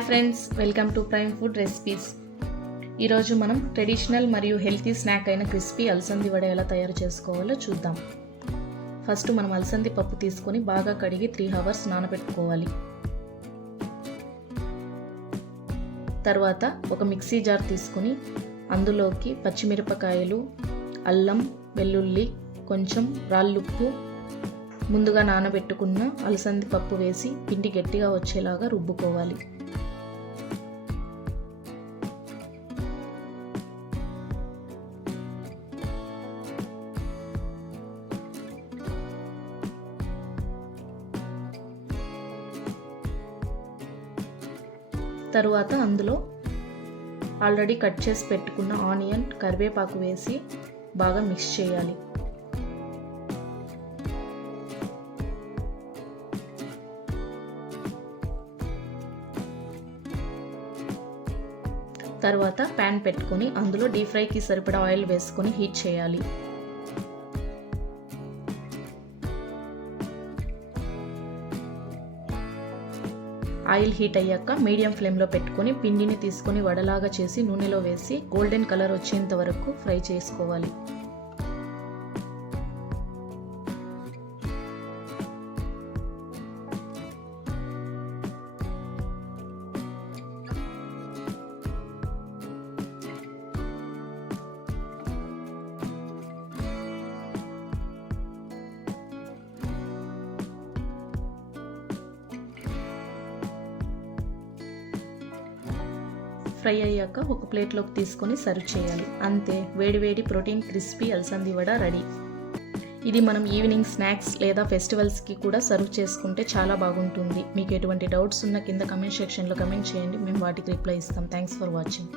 Hi friends, welcome to prime food recipes. ఈరోజు మనం traditional మరియు హెల్తీ స్నాక్ అయిన క్రిస్పీ అలసంది వడ ఎలా తయారు చేసుకోవాలో చూద్దాం. ఫస్ట్ మనం అలసంది పప్పు తీసుకొని బాగా కడిగి 3 hours నానబెట్టుకోవాలి. తర్వాత ఒక మిక్సీ జార్ తీసుకొని అందులోకి పచ్చిమిరపకాయలు, అల్లం, వెల్లుల్లి, కొంచెం రాళ్ళుప్పు, ముందుగా నానబెట్టుకున్న అలసంది పప్పు వేసి పిండి గట్టిగా వచ్చేలాగా రుబ్బుకోవాలి. తరువాత అందులో ఆల్రెడీ కట్ చేసి పెట్టుకున్న ఆనియన్, కరివేపాకు వేసి బాగా మిక్స్ చేయాలి. తర్వాత ప్యాన్ పెట్టుకొని అందులో డీప్ ఫ్రైకి సరిపడా ఆయిల్ వేసుకొని హీట్ చేయాలి. ఆయిల్ హీట్ అయ్యాక మీడియం ఫ్లేమ్లో పెట్టుకొని పిండిని తీసుకొని వడలాగా చేసి నూనెలో వేసి గోల్డెన్ కలర్ వచ్చేంత వరకు ఫ్రై చేసుకోవాలి. ఫ్రై అయ్యాక ఒక ప్లేట్లోకి తీసుకొని సర్వ్ చేయాలి. అంతే, వేడివేడి ప్రోటీన్ క్రిస్పీ అలసంది వడ రెడీ. ఇది మనం ఈవినింగ్ స్నాక్స్ లేదా ఫెస్టివల్స్కి కూడా సర్వ్ చేసుకుంటే చాలా బాగుంటుంది. మీకు ఎటువంటి డౌట్స్ ఉన్న కింద కమెంట్ సెక్షన్లో కమెంట్ చేయండి, మేము వాటికి రిప్లై ఇస్తాం. Thanks for watching.